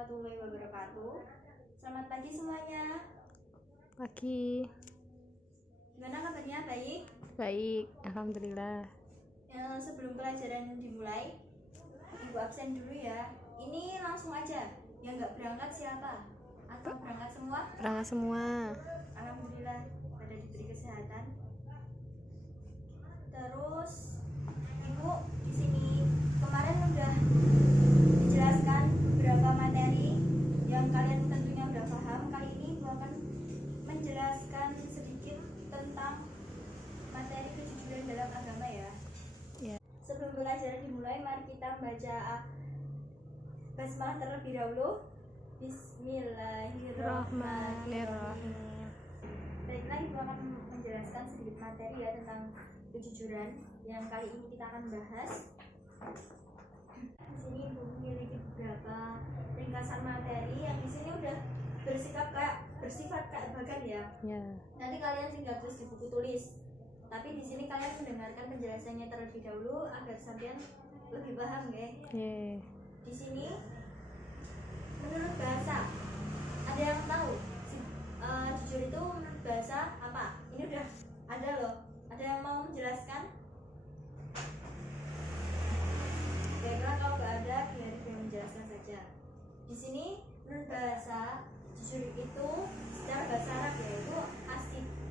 warahmatullahi wabarakatuh. Selamat pagi semuanya. Pagi. Gimana kabarnya? Baik? Baik, alhamdulillah. Sebelum pelajaran dimulai, Ibu absen dulu ya. Ini langsung aja. Yang nggak berangkat siapa? Atau berangkat semua? Berangkat semua. Alhamdulillah pada diberi kesehatan. Terus Ibu di sini kemarin udah dijelaskan beberapa materi yang kalian tentunya udah paham. Kali ini Ibu akan menjelaskan sedikit tentang materi kejujuran dalam agama ya. Sebelum pelajaran dimulai, mari kita baca basmalah terlebih dahulu. Bismillahirrahmanirrahim. Baiklah, Ibu akan menjelaskan sedikit materi ya tentang kejujuran yang kali ini kita akan bahas. Di sini Ibu memiliki beberapa ringkasan materi yang di sini udah bersifat kayak bagan ya. Nanti kalian tinggal tulis di buku tulis. Tapi di sini kalian mendengarkan penjelasannya terlebih dahulu agar sampean lebih paham ya. Di sini menurut bahasa ada yang tahu jujur itu menurut bahasa apa? Ini udah ada loh. Ada yang mau menjelaskan? Baiklah, kalau nggak ada biar Ibu yang menjelaskan saja. Di sini menurut bahasa jujur itu secara bahasa Arab yaitu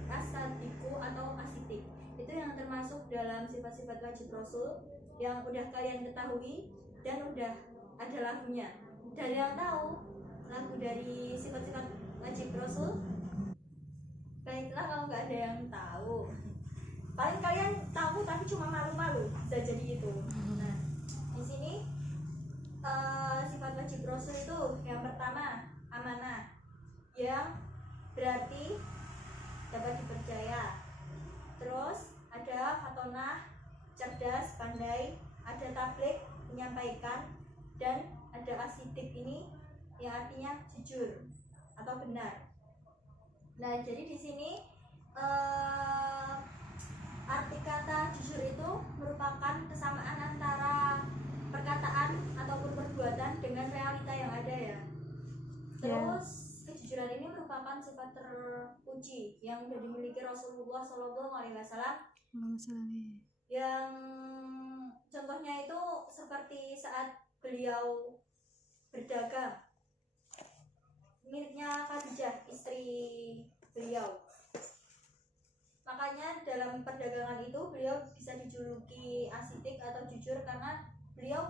asadiku atau asidik. Itu yang termasuk dalam sifat-sifat wajib Rasul yang udah kalian ketahui dan udah ada lagunya. Dari yang tahu lagu dari sifat-sifat wajib Rasul? Baiklah, kalau nggak ada yang tahu, paling kalian tahu tapi cuma malu-malu, bisa jadi itu. Nah, di sini sifat wajib Rasul itu yang pertama amanah, yang berarti dapat dipercaya. Terus ada fatonah, cerdas, pandai, ada tablik, menyampaikan, dan ada asidik ini yang artinya jujur atau benar. Nah, jadi di sini arti kata jujur itu merupakan kesamaan antara perkataan ataupun perbuatan dengan realita yang ada ya. Terus kejujuran ini merupakan sifat terpuji yang sudah dimiliki Rasulullah SAW. Yang contohnya itu seperti saat beliau berdagang miliknya Khadijah, istri beliau. Makanya dalam perdagangan itu beliau bisa dijuluki asidik atau jujur karena beliau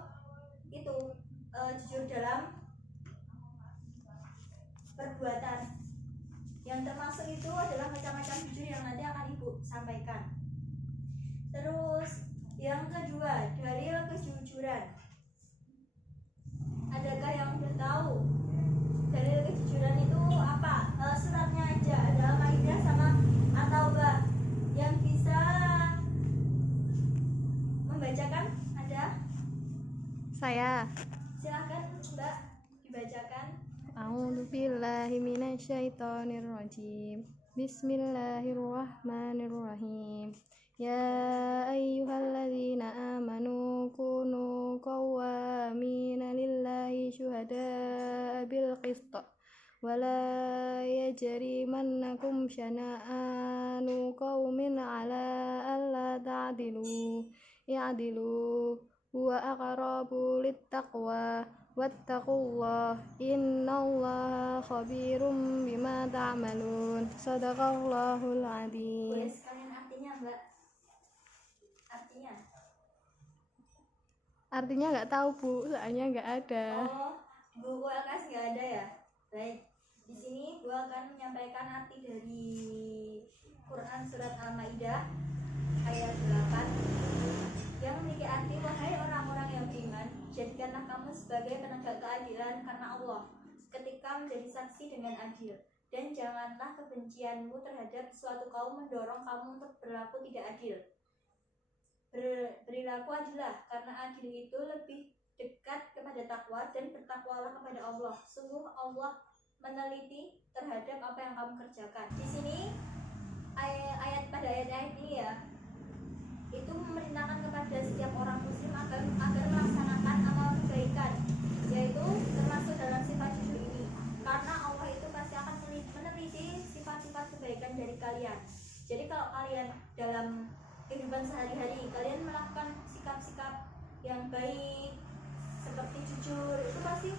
itu jujur dalam perbuatan. Yang termasuk itu adalah macam-macam jujur yang nanti akan Ibu sampaikan. Terus yang kedua, dalil kejujuran. Adakah yang sudah tahu dalil kejujuran itu apa? Suratnya aja ada Al-Maidah sama At-Taubah. Yang bisa membacakan ada? Saya. Silakan Mbak dibacakan. A'udzu billahi minasyaitonir rajim. Bismillahirrahmanirrahim. Ya ayyuhalladzina amanu kunu qawwamina lillahi syuhada'a bil qist wa la yajrimannakum syana'anu qaumin 'ala alla ta'dilu i'dilu huwa aqrabu littaqwa wattaqullah innallaha khabirum bima ta'malun. Shadaqallahul adzim. Boleh sekalian artinya Mbak? Artinya nggak tahu Bu, soalnya nggak ada. Oh, buku LKS nggak ada ya? Baik, di sini Bu akan menyampaikan arti dari Quran surat Al-Maidah ayat 8 yang memiliki arti, wahai orang-orang yang beriman, jadikanlah kamu sebagai penegak keadilan karena Allah ketika menjadi saksi dengan adil, dan janganlah kebencianmu terhadap suatu kaum mendorong kamu untuk berlaku tidak adil. Berlaku adillah, karena adil itu lebih dekat kepada takwa, dan bertakwalah kepada Allah. Sungguh Allah meneliti terhadap apa yang kamu kerjakan. Di sini ayat ini ya, itu memerintahkan kepada setiap orang muslim agar melaksanakan amal kebaikan, yaitu termasuk dalam sifat kehidupan sehari-hari kalian melakukan sikap-sikap yang baik seperti jujur, itu pasti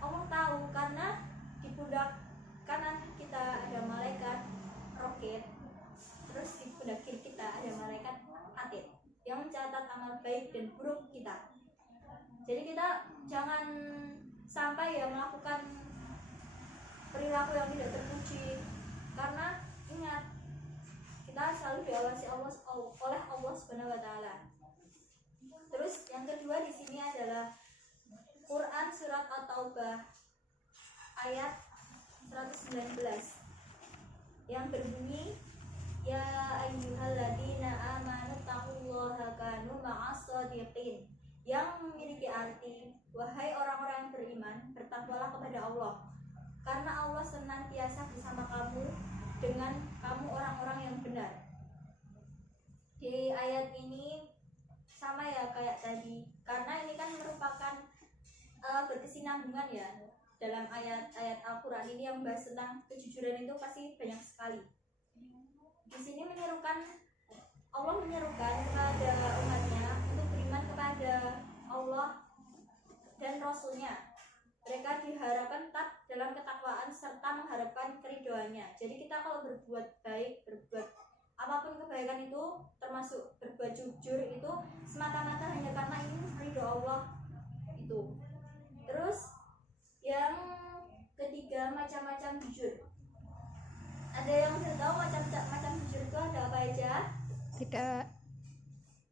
Allah tahu, karena di pundak kanan kita ada malaikat roket, terus di pundak kiri kita ada malaikat atid yang mencatat amal baik dan buruk kita. Jadi kita jangan sampai ya melakukan perilaku yang tidak terpuji, karena ingat kita selalu diawasi Allah oleh Allah Subhanahu wa taala. Terus yang kedua di sini adalah Quran surat At-Taubah ayat 119 yang berbunyi, ya ayyuhalladzina amanu taqullaha kanu ma'as-shadiqin, yang memiliki arti, wahai orang-orang yang beriman, bertakwalah kepada Allah, karena Allah senantiasa bersama kamu dengan kamu orang-orang yang benar. Di ayat ini sama ya kayak tadi, karena ini kan merupakan berkesinambungan ya. Dalam ayat-ayat Al-Quran ini yang membahas tentang kejujuran itu pasti banyak sekali. Di sini Allah menyerukan kepada umatnya untuk beriman kepada Allah dan Rasulnya. Mereka diharapkan tetap dalam ketakwaan serta mengharapkan keridhoannya. Jadi kita kalau berbuat baik, berbuat apapun kebaikan itu, termasuk berbuat jujur, itu semata-mata hanya karena ingin ridho Allah itu. Terus yang ketiga, macam-macam jujur. Ada yang sudah tahu macam-macam jujur itu ada apa aja? Tidak.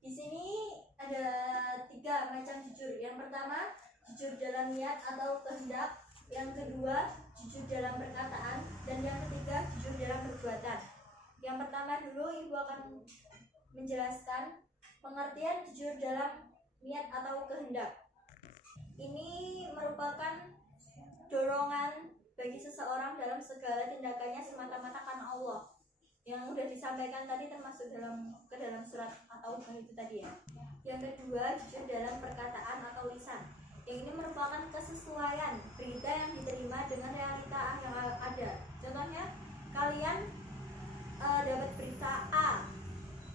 Di sini ada 3 macam jujur. Yang pertama, jujur dalam niat atau kehendak. Yang kedua, jujur dalam perkataan. Dan yang ketiga, jujur dalam perbuatan. Yang pertama dulu Ibu akan menjelaskan pengertian jujur dalam niat atau kehendak. Ini merupakan dorongan bagi seseorang dalam segala tindakannya semata-mata karena Allah. Yang sudah disampaikan tadi termasuk ke dalam surat atau itu tadi ya. Yang kedua, jujur dalam perkataan atau lisan. Yang ini merupakan kesesuaian berita yang diterima dengan realita yang ada. Contohnya, kalian dapat berita A,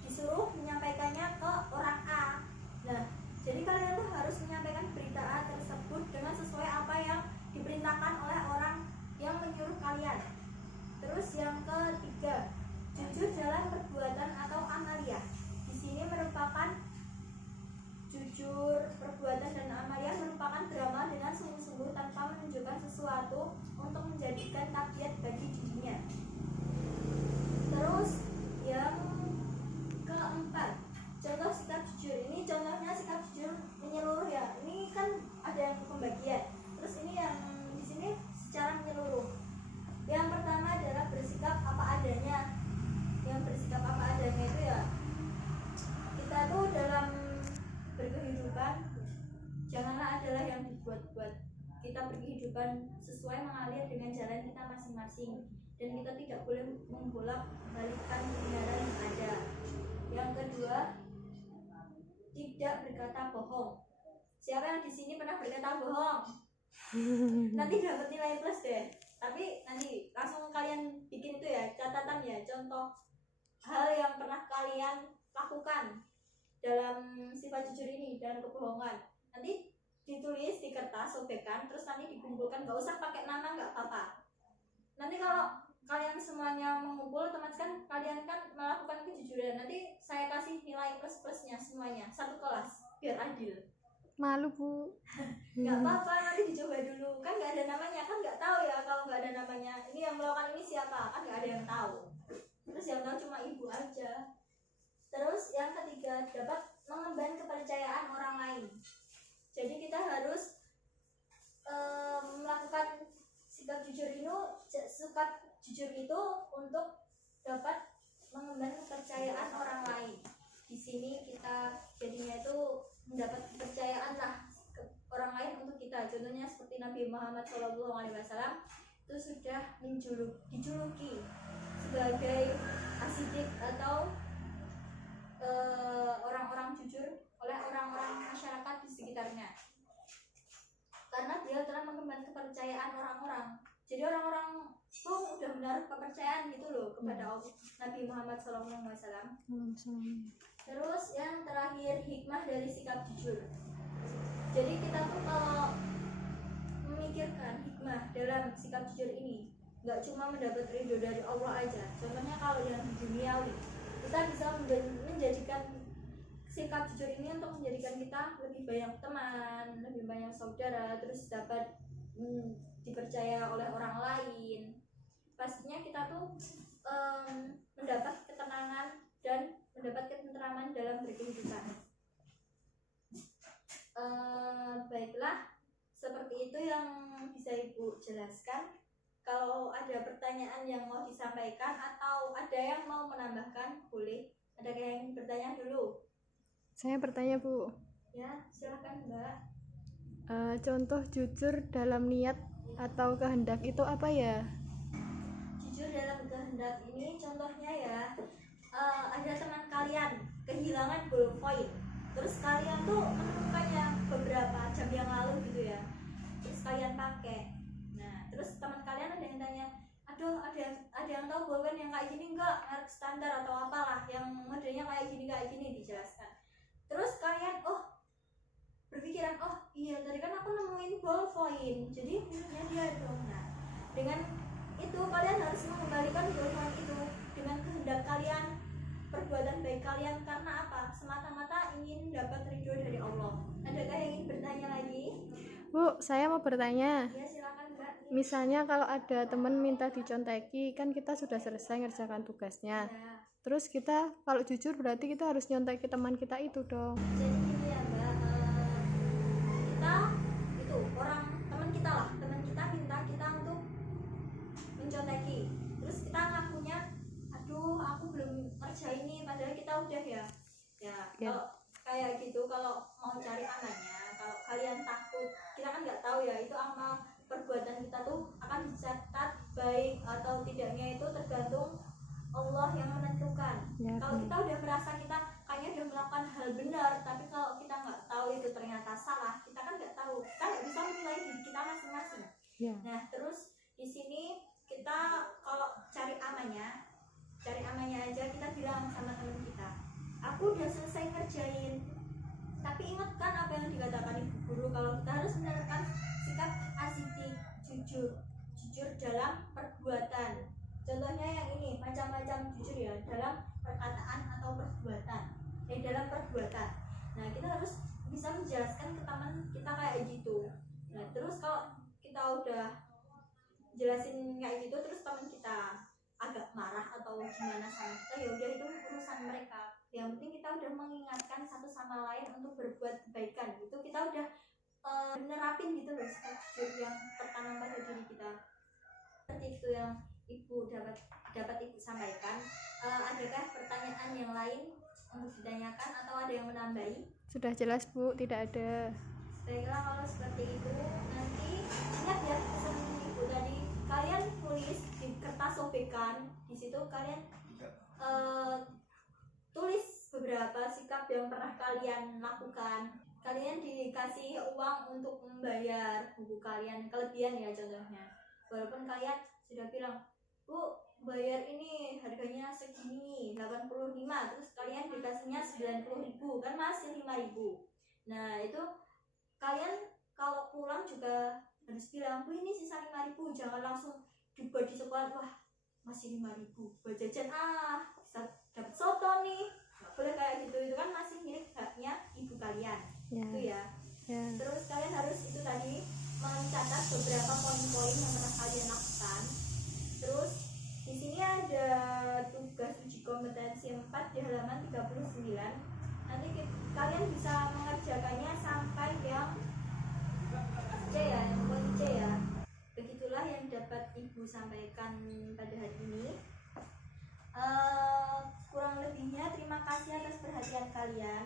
disuruh menyampaikannya ke orang A. Nah, jadi kalian tuh harus menyampaikan berita A tersebut dengan sesuai apa yang diperintahkan oleh orang yang menyuruh kalian. Terus yang ketiga, jujur dalam perbuatan atau amalia. Di sini merupakan jujur perbuatan dan amalia merupakan drama dengan sungguh-sungguh tanpa menunjukkan sesuatu untuk menjadikan tabiat bagi dirinya. Terus yang keempat, contoh sikap jujur. Ini contohnya sikap jujur menyeluruh ya. Ini kan ada yang pembagian. Terus ini yang di sini secara menyeluruh. Yang pertama adalah bersikap apa adanya. Yang bersikap apa adanya itu ya, kita tuh dalam berkehidupan janganlah adalah yang dibuat-buat. Kita berkehidupan sesuai mengalir dengan jalan kita masing-masing, dan kita tidak boleh membolak-balikkan kebenaran yang ada. Yang kedua, tidak berkata bohong. Siapa yang di sini pernah berkata bohong? Nanti dapat nilai plus deh. Tapi nanti langsung kalian bikin itu ya, catatan ya, contoh hal yang pernah kalian lakukan dalam sifat jujur ini, dalam kebohongan. Nanti ditulis di kertas, sobekan, terus nanti dikumpulkan. Gak usah pakai nama, gak apa-apa. Nanti kalau kalian semuanya mengumpul, otomatis kan kalian kan melakukan kejujuran. Nanti saya kasih nilai plus-plusnya semuanya, satu kelas, biar adil. Malu Bu. Gak apa-apa, nanti dicoba dulu. Kan gak ada namanya, kan gak tahu ya kalau gak ada namanya. Ini yang melakukan ini siapa, kan gak ada yang tahu. Terus yang tahu cuma ibu aja. Terus yang ketiga, dapat mengemban kepercayaan orang lain. Jadi kita harus melakukan sikap jujur itu untuk dapat mengemban kepercayaan orang lain. Di sini kita jadinya itu mendapat kepercayaan lah orang lain untuk kita. Contohnya seperti Nabi Muhammad SAW itu sudah dijuluki sebagai asidik atau orang-orang jujur oleh orang-orang masyarakat di sekitarnya, karena dia telah mengemban kepercayaan orang-orang. Jadi orang-orang tuh udah menaruh kepercayaan gitu loh kepada Nabi Muhammad SAW. Terus yang terakhir, hikmah dari sikap jujur. Jadi kita tuh kalau memikirkan hikmah dalam sikap jujur ini, nggak cuma mendapat ridho dari Allah aja. Contohnya kalau yang duniawi, kita bisa menjadikan sikap jujur ini untuk menjadikan kita lebih banyak teman, lebih banyak saudara, terus dapat dipercaya oleh orang lain. Pastinya kita tuh mendapat ketenangan dan mendapat ketentraman dalam berkehidupan. Baiklah, seperti itu yang bisa Ibu jelaskan. Kalau ada pertanyaan yang mau disampaikan atau ada yang mau menambahkan, boleh. Ada yang bertanya dulu? Saya bertanya, Bu. Ya, silahkan Mbak. Contoh jujur dalam niat atau kehendak itu apa ya? Jujur dalam kehendak ini contohnya ya, ada teman kalian kehilangan ballpoint, terus kalian tuh menemukannya beberapa jam yang lalu gitu ya, terus kalian pakai. Nah, terus teman kalian ada yang tanya, aduh, ada yang tahu ballpoint yang kayak gini enggak, merek standar atau apalah yang modelnya kayak gini dijelaskan. Terus kalian berpikiran, oh iya tadi kan aku nemuin ballpoint, jadi punya dia dong. Nah, dengan itu kalian harus mengembalikan ballpoint itu dengan kehendak kalian, perbuatan baik kalian. Karena apa? Semata-mata ingin dapat ridho dari Allah. Adakah yang ingin bertanya lagi? Bu, saya mau bertanya. Ya, silakan Mbak. Misalnya kalau ada teman minta diconteki, kan kita sudah selesai ngerjakan tugasnya. Ya. Terus kita kalau jujur berarti kita harus nyontek teman kita itu dong. Jadi gini ya Mbak, kita itu teman kita minta kita untuk menconteki, terus kita ngakunya, aduh aku belum ngerjain ini, padahal kita udah ya. Kalau kayak gitu, kalau mau cari amannya, kalau kalian takut, kita kan nggak tahu ya itu amal perbuatan kita tuh akan dicatat baik atau tidaknya, itu tergantung Allah yang menentukan. Kalau kita udah merasa kita kayaknya udah melakukan hal benar, tapi kalau kita nggak tahu itu ternyata salah, kita kan nggak tahu, kita nggak bisa menilai diri kita masing-masing. Nah, terus di sini kita kalau cari amannya aja, kita bilang sama teman kita, aku udah selesai ngerjain. Tapi ingatkan apa yang dikatakan ibu guru, kalau kita harus menerapkan sikap asidik, jujur dalam perbuatan. Contohnya yang ini, macam-macam jujur ya, dalam perkataan atau perbuatan. Dalam perbuatan. Nah, kita harus bisa menjelaskan ke teman kita kayak gitu. Nah, terus kalau kita udah jelasin kayak gitu, terus teman kita agak marah atau gimana sama kita, ya udah itu urusan mereka. Yang penting kita udah mengingatkan satu sama lain untuk berbuat kebaikan. Itu kita udah nerapin gitu loh, sikap jujur yang tertanam pada diri kita. Seperti itu yang Ibu dapat Ibu sampaikan. Adakah pertanyaan yang lain untuk ditanyakan atau ada yang menambahi? Sudah jelas Bu, tidak ada. Baiklah, kalau seperti itu nanti ingat ya pesan Ibu tadi, kalian tulis di kertas sobekan, di situ kalian tulis beberapa sikap yang pernah kalian lakukan. Kalian dikasih uang untuk membayar buku kalian kelebihan ya, contohnya walaupun kalian sudah bilang, Bu, bayar ini harganya segini 85, terus kalian dikasihnya 90.000, kan masih 5.000. Nah, itu kalian kalau pulang juga harus bilang, Bu, ini sisa 5.000. Jangan langsung dibuat di sekolah, wah masih 5.000 buat jajan, bisa dapat soto nih. Boleh kayak gitu, itu kan masih milik haknya ibu kalian. Itu ya. Terus kalian harus itu tadi mencatat beberapa poin-poin yang pernah kalian lakukan. Terus di sini ada tugas uji kompetensi 4 di halaman 39. Nanti kalian bisa mengerjakannya sampai yang C ya, yang poin C ya. Begitulah yang dapat Ibu sampaikan pada hari ini. Kurang lebihnya terima kasih atas perhatian kalian.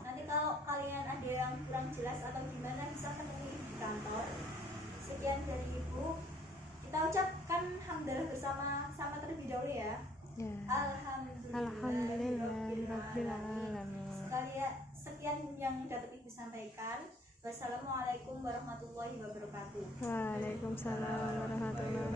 Nanti kalau kalian ada yang kurang jelas atau gimana, bisa menemui di kantor. Sekian dari Ibu. Kita ucapkan hamdalah bersama-sama terlebih dahulu ya. Alhamdulillahirrahmanirrahim. Sekian yang dapat Ibu sampaikan. Wassalamualaikum warahmatullahi wabarakatuh. Waalaikumsalam warahmatullahi wabarakatuh.